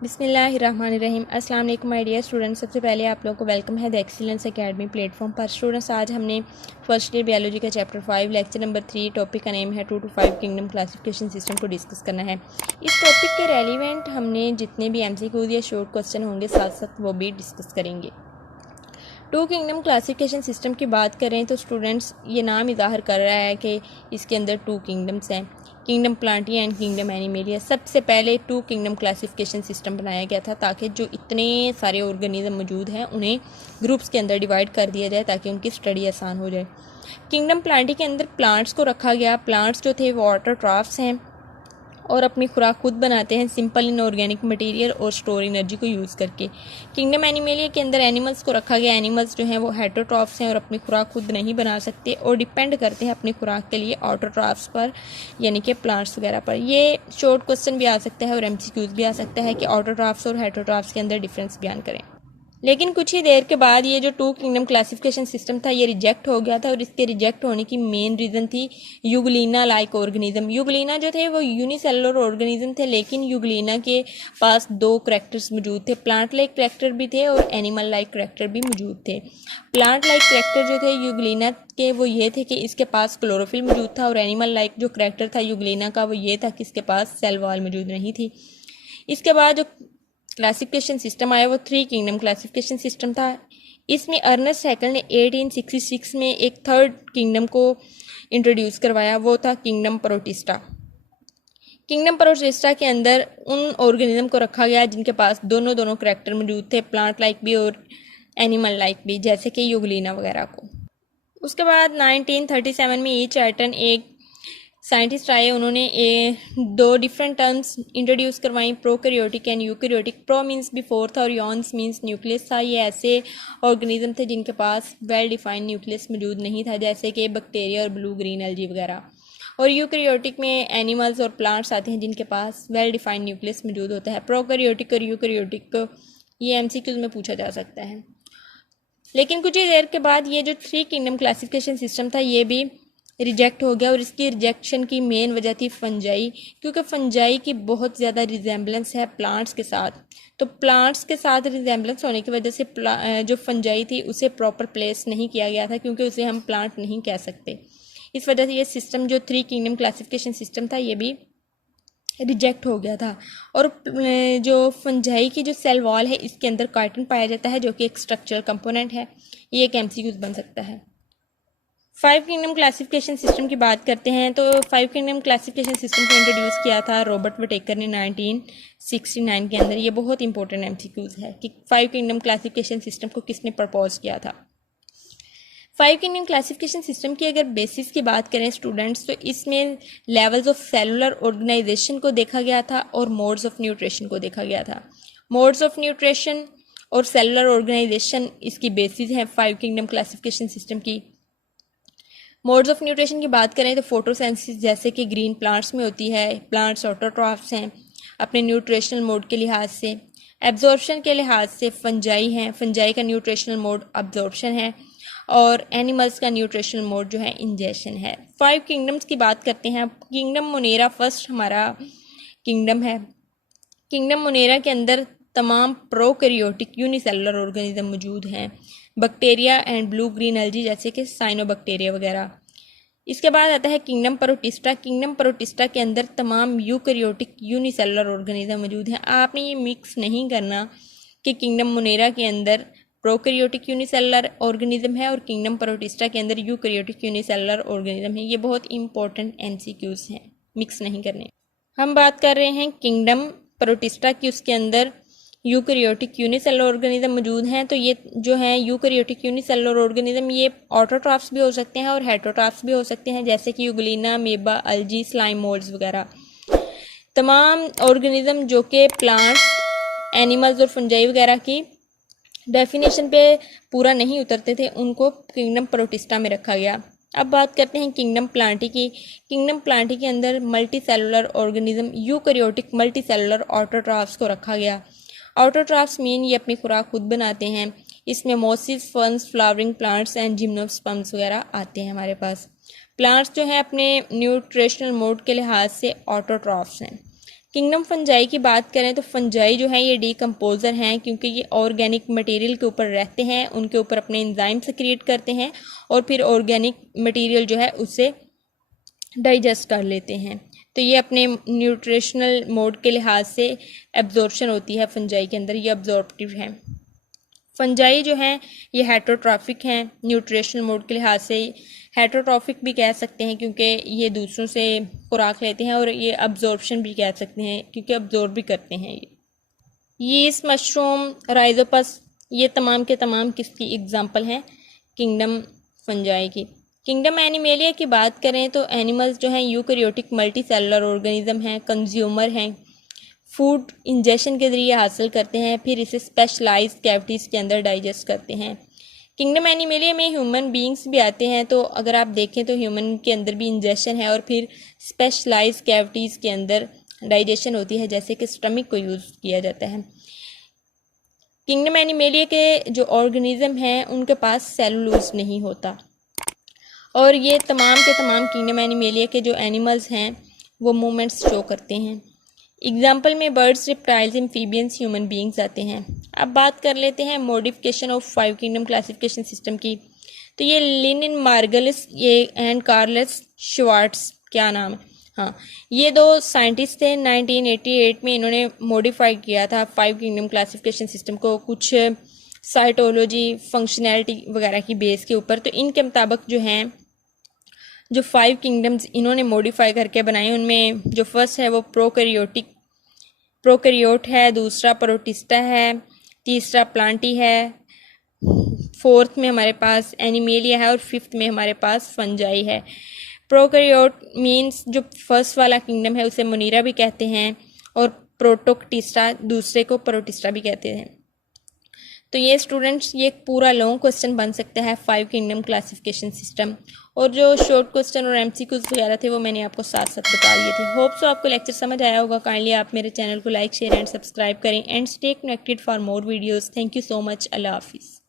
बिस्मिल्लाहिर्रहमानिर्रहीम। अस्सलाम वालेकुम माय डियर स्टूडेंट्स। सबसे पहले आप लोगों को वेलकम है द एक्सीलेंस एकेडमी प्लेटफॉर्म पर। स्टूडेंट्स, आज हमने फर्स्ट ईयर बायोलॉजी का चैप्टर 5 लेक्चर नंबर 3 टॉपिक का नेम है 2 to 5 किंगडम क्लासिफिकेशन सिस्टम को डिस्कस करना है। इस टॉपिक के रेलिवेंट हमने जितने भी MCQ या शॉर्ट क्वेश्चन होंगे साथ साथ वो भी डिस्कस करेंगे। 2 किंगडम क्लासिफिकेशन सिस्टम की बात करें तो स्टूडेंट्स ये नाम ही ज़ाहिर कर रहा है कि इसके अंदर 2 किंगडम्स हैं, किंगडम प्लांटिया एंड किंगडम एनिमेलिया। सबसे पहले 2 किंगडम क्लासिफिकेशन सिस्टम बनाया गया था ताकि जो इतने सारे ऑर्गेनिज्म मौजूद हैं उन्हें ग्रुप्स के अंदर डिवाइड कर दिया जाए ताकि उनकी स्टडी आसान हो जाए। किंगडम प्लांटी के अंदर प्लांट्स को रखा गया। प्लांट्स जो थे वो ऑटोट्रॉफ्स हैं और अपनी खुराक खुद बनाते हैं सिंपल इनऑर्गेनिक मटेरियल और स्टोर एनर्जी को यूज़ करके। किंगडम एनिमेलिया के अंदर एनिमल्स को रखा गया। एनिमल्स जो हैं वो हेटरोट्रॉफ्स हैं और अपनी खुराक खुद नहीं बना सकते और डिपेंड करते हैं अपनी खुराक के लिए ऑटोट्रॉफ्स पर, यानी कि प्लांट्स वगैरह पर। ये शॉर्ट क्वेश्चन भी आ सकता है और MCQs भी आ सकता है कि ऑटोट्रॉफ्स और हेटरोट्रॉफ्स के अंदर डिफरेंस बयान करें। लेकिन कुछ ही देर के बाद ये जो 2 किंगडम क्लासिफिकेशन सिस्टम था ये रिजेक्ट हो गया था और इसके रिजेक्ट होने की मेन रीज़न थी यूग्लिना लाइक ऑर्गेनिज्म। यूग्लिना जो थे वो यूनिसेलुलर ऑर्गेनिज्म थे, लेकिन यूग्लिना के पास 2 करैक्टर्स मौजूद थे। प्लांट लाइक करैक्टर भी थे और एनिमल लाइक करैक्टर भी मौजूद थे। प्लांट लाइक करैक्टर जो थे यूग्लिना के वो ये थे कि इसके पास क्लोरोफिल मौजूद था, और एनिमल लाइक जो करैक्टर था यूग्लिना का वो ये था कि इसके पास सेल वॉल मौजूद नहीं थी। इसके बाद जो क्लासिफिकेशन सिस्टम आया वो 3 किंगडम क्लासिफिकेशन सिस्टम था। इसमें अर्नेस्ट हैकेल ने 1866 में एक थर्ड किंगडम को इंट्रोड्यूस करवाया, वो था किंगडम प्रोटिस्टा। किंगडम प्रोटिस्टा के अंदर उन ऑर्गेनिज्म को रखा गया जिनके पास दोनों करैक्टर मौजूद थे, प्लांट लाइक भी और एनिमल लाइक भी, जैसे कि यूग्लिना वगैरह को। उसके बाद 1937 में ई चार्टन एक साइंटिस्ट आए, उन्होंने 2 डिफरेंट टर्म्स इंट्रोड्यूस करवाई, prokaryotic and eukaryotic. Pro means before था और यॉन्स मीन्स न्यूक्लियस था। ये ऐसे ऑर्गेनिज्म थे जिनके पास वेल डिफाइंड न्यूक्लियस मौजूद नहीं था, जैसे कि बैक्टीरिया और ब्लू ग्रीन एल्गी वगैरह। और यूकैरियोटिक में एनिमल्स और प्लांट्स आते हैं जिनके पास वेल डिफाइंड न्यूक्लियस मौजूद होता है। प्रोकैरियोटिक और यूकैरियोटिक ये MCQs में पूछा जा सकता है। लेकिन कुछ ही देर के बाद ये जो 3 किंगडम क्लासिफिकेशन सिस्टम था ये भी रिजेक्ट हो गया, और इसकी रिजेक्शन की मेन वजह थी फंजाई, क्योंकि फंजाई की बहुत ज़्यादा रिजेम्बलेंस है प्लांट्स के साथ। तो प्लांट्स के साथ रिजेम्बलेंस होने की वजह से जो फंजाई थी उसे प्रॉपर प्लेस नहीं किया गया था, क्योंकि उसे हम प्लांट नहीं कह सकते। इस वजह से ये सिस्टम जो 3 किंगडम क्लासिफिकेशन सिस्टम था ये भी रिजेक्ट हो गया था। और जो फंजाई की जो सेल वॉल है इसके अंदर काइटिन पाया जाता है जो कि एक स्ट्रक्चरल कंपोनेंट है। ये एक MCQs बन सकता है। 5 किंगडम क्लासिफिकेशन सिस्टम की बात करते हैं तो 5 किंगडम क्लासिफिकेशन सिस्टम को इंट्रोड्यूस किया था रॉबर्ट विटेकर ने 1969 के अंदर। ये बहुत इंपॉर्टेंट MCQs है कि 5 किंगडम क्लासिफिकेशन सिस्टम को किसने प्रपोज किया था। 5 किंगडम क्लासिफिकेशन सिस्टम की अगर बेसिस की बात करें स्टूडेंट्स तो इसमें लेवल्स ऑफ सेलुलर ऑर्गेनाइजेशन को देखा गया था और मोड्स ऑफ न्यूट्रिशन को देखा गया था। मोड्स ऑफ न्यूट्रिशन और सेलुलर ऑर्गेनाइजेशन इसकी बेसिस है 5 किंगडम क्लासिफिकेशन सिस्टम की। मोड्स ऑफ न्यूट्रिशन की बात करें तो फोटोसिंथेसिस जैसे कि ग्रीन प्लांट्स में होती है, प्लांट्स ऑटोट्रॉफ्स हैं अपने न्यूट्रिशनल मोड के लिहाज से। एब्जॉर्प्शन के लिहाज से फंजाई हैं, फंजाई का न्यूट्रिशनल मोड एब्जॉर्प्शन है और एनिमल्स का न्यूट्रिशनल मोड जो है इंजेक्शन है। 5 किंगडम्स की बात करते हैं। किंगडम मोनेरा फर्स्ट हमारा किंगडम है। किंगडम मोनेरा के अंदर तमाम प्रोकैरियोटिक यूनिसेलुलर ऑर्गेनिज्म मौजूद हैं, bacteria and blue green algae जैसे कि साइनोबैक्टीरिया वगैरह। इसके बाद आता है किंगडम प्रोटिस्टा। किंगडम प्रोटिस्टा के अंदर तमाम यूकैरियोटिक यूनिसेलुलर ऑर्गेनिज्म मौजूद हैं। आपने ये मिक्स नहीं करना कि किंगडम मोनेरा के अंदर प्रोकैरियोटिक यूनिसेलुलर ऑर्गेनिज्म है और किंगडम प्रोटिस्टा के अंदर यूकैरियोटिक यूनिसेलुलर ऑर्गेनिज्म है। ये बहुत इंपॉर्टेंट MCQs हैं, मिक्स नहीं करने। हम बात कर रहे हैं किंगडम प्रोटिस्टा की, उसके अंदर यूकैरियोटिक यूनिसेलुलर ऑर्गेनिज्म मौजूद हैं। तो ये जो है यूकैरियोटिक यूनिसेलुलर ऑर्गेनिज्म ये ऑटोट्रॉफ्स भी हो सकते हैं और हेटरोट्रॉफ्स भी हो सकते हैं, जैसे कि Euglena, amoeba, algae, slime moulds वगैरह। तमाम ऑर्गेनिज्म जो कि प्लांट्स, एनिमल्स और फंजाई वगैरह की डेफिनेशन पे पूरा नहीं उतरते थे उनको किंगडम प्रोटिस्टा में रखा गया। अब बात करते हैं किंगडम प्लांटी की। किंगडम प्लांटी के अंदर multi cellular organism eukaryotic multi cellular autotrophs को रखा गया। ऑटोट्रॉफ्स मीन ये अपनी खुराक खुद बनाते हैं। इसमें mosses, ferns, flowering plants and gymnosperms वगैरह आते हैं हमारे पास। प्लांट्स जो हैं अपने न्यूट्रिशनल मोड के लिहाज से ऑटोट्रॉफ्स हैं। किंगडम फंजाई की बात करें तो फंजाई जो है ये डीकम्पोजर हैं, क्योंकि ये ऑर्गेनिक मटेरियल के ऊपर रहते हैं, उनके ऊपर अपने एंजाइम से क्रिएट करते हैं और फिर ऑर्गेनिक मटेरियल जो है उसे डाइजेस्ट कर लेते हैं। तो ये अपने न्यूट्रिशनल मोड के लिहाज से एब्जॉर्प्शन होती है फंजाई के अंदर, ये एब्जॉर्प्टिव हैं। फंजाई जो हैं ये हेटरोट्रॉफिक हैं, न्यूट्रिशनल मोड के लिहाज से हेटरोट्रॉफिक भी कह सकते हैं क्योंकि ये दूसरों से खुराक लेते हैं, और ये अब्जॉर्प्शन भी कह सकते हैं क्योंकि अब्जॉर्ब भी करते हैं। यीस्ट, मशरूम, राइजोपस, ये तमाम के तमाम किसकी एग्जांपल हैं किंगडम फंजाई की। किंगडम एनिमेलिया की बात करें तो एनिमल्स जो हैं यूकैरियोटिक मल्टी सेलुलर ऑर्गेनिज्म हैं, कंज्यूमर हैं, फूड इंजेक्शन के ज़रिए हासिल करते हैं, फिर इसे स्पेशलाइज्ड कैविटीज़ के अंदर डाइजेस्ट करते हैं। किंगडम एनिमेलिया में ह्यूमन बीइंग्स भी आते हैं, तो अगर आप देखें तो ह्यूमन के अंदर भी इंजेक्शन है और फिर स्पेशलाइज्ड कैविटीज़ के अंदर डाइजेशन होती है, जैसे कि स्टमक को यूज़ किया जाता है। किंगडम एनिमेलिया के जो ऑर्गेनिज्म हैं उनके पास सेलुलोज नहीं होता, और ये तमाम के तमाम किंगडम एनिमेलिया के जो एनिमल्स हैं वो मूवमेंट्स शो करते हैं। एग्जाम्पल में birds, reptiles, amphibians, human beings आते हैं। अब बात कर लेते हैं modification of 5 kingdom classification system की। तो ये लिनिन मार्गलिस ये एंड कार्लस श्वार्ट्ज, क्या नाम है, हाँ, ये दो साइंटिस्ट थे। 1988 में इन्होंने मॉडिफाई किया था 5 किंगडम क्लासिफिकेशन सिस्टम को कुछ साइटोलॉजी, फंक्शनैलिटी वगैरह की बेस के ऊपर। तो इनके मुताबिक जो हैं जो 5 किंगडम्स इन्होंने मॉडिफाई करके बनाए, उनमें जो फर्स्ट है वो प्रोकैरियोट है, दूसरा प्रोटिस्टा है, तीसरा प्लांटी है, फोर्थ में हमारे पास एनिमेलिया है और फिफ्थ में हमारे पास फंजाई है। प्रोकैरियोट मीन्स जो फर्स्ट वाला किंगडम है उसे मोनीरा भी कहते हैं, और प्रोटोक्टिस्टा दूसरे को प्रोटिस्टा भी कहते हैं। तो ये स्टूडेंट्स ये एक पूरा लॉन्ग क्वेश्चन बन सकता है 5 किंगडम क्लासिफिकेशन सिस्टम, और जो शॉर्ट क्वेश्चन और एमसीक्यूज वगैरह थे वो मैंने आपको साथ साथ बता दिए थे। होप सो आपको लेक्चर समझ आया होगा। काइंडली आप मेरे चैनल को लाइक, शेयर एंड सब्सक्राइब करें and stay connected for more videos. Thank you so much. अल्लाह हाफिज़।